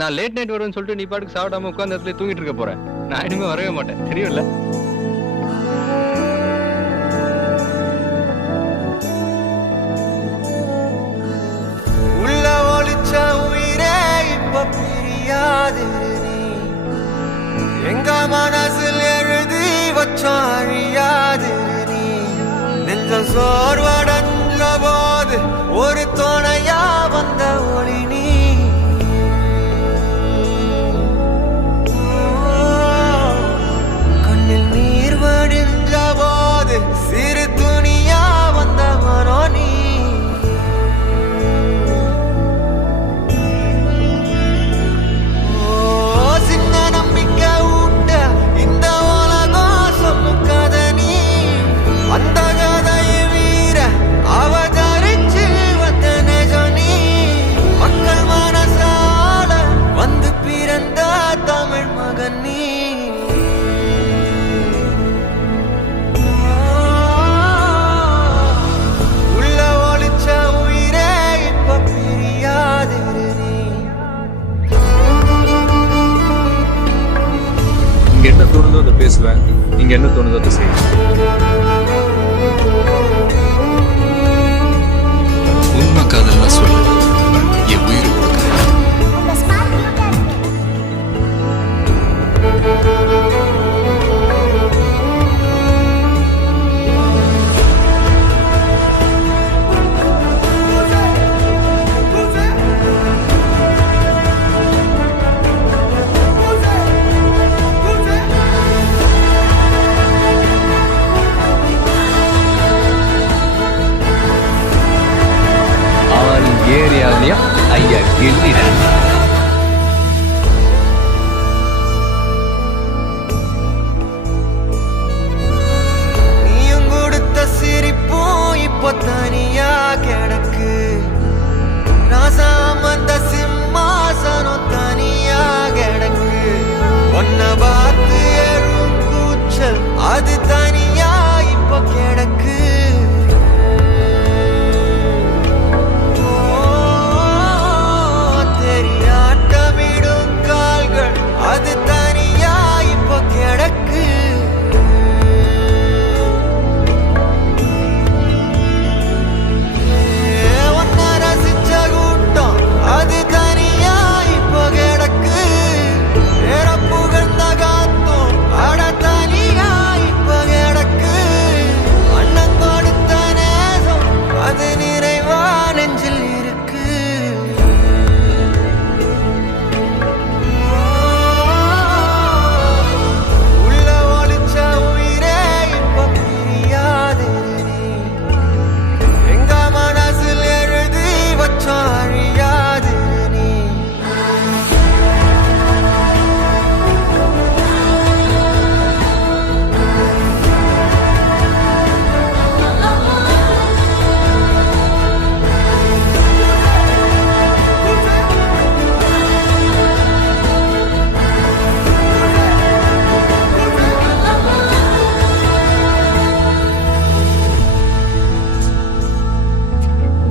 நான் late night வருவேன்னு சொல்லிட்டு நீ பாட்டுக்கு சாப்பிடாம உட்காந்து இடத்துல தூங்கிட்டு இருக்க போறேன். நான் இனிமே வரவே மாட்டேன், தெரியும்ல? உள்ள ஒளிச்ச உயிரே இப்ப பிரியாது நீ, எங்க மனசில் எழுதி வச்சோம் அழியாது நீ. நெஞ்சம் சோர்வடைஞ்ச போது ஒரு துணையா வந்த ஒளி நீ. கண்ணில் நீர் வடிஞ்ச போது சிறு துணியா வந்த மனோ நீ. சின்ன நம்பிக்கை ஊட்ட இந்த உலகம் சொல்லும் கதை நீ. அந்த கதையை வீர அவதரிச்சு வந்த நிஜம் நீ. மக்கள் மனசால வந்து பிறந்த தமிழ் மகன் நீ. உள்ள ஒளிச்ச உயிரே இப்ப பிரியாது நீ. இங்க என்ன தோணுதோ அதை பேசுவேன், இங்க என்ன தோணுதோ அதை செய்வேன். உண்மை காதல்னா சொல்லு, என் உயிரை கொடுக்குறேன். ஆல் ஏரியாவிலையும் ஐயா கெல்லிடேன். நீயும் கொடுத்த சிரிப்பும் இப்போ தனியா கிடக்கு. ராசாமந்த சிம்மாசனம் தனியா கிடக்கு. ஒன்ன பார்த்து எழும் கூச்சல் அது தனியா இப்போ கிடக்கு. தெரியாட்டமிடும் கால்கள் அது தனியா இப்போ கிடக்கு. ஒன்ன ரசிச்ச கூட்டம் அது தனியா இப்போ கிடக்கு. வேற புகழ்ந்த காத்தும் அட தனியா இப்போ கிடக்கு. அண்ணன் கொடுத்த நேசம் அது நிறைவா நெஞ்சில் இருக்கு. உள்ள ஒளிச்ச உயிரே இப்ப பிரியாது நீ, எங்க மனசில் எழுதி வச்சோம் அழியாது நீ.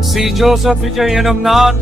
Si Joseph Vijay எனும் நான்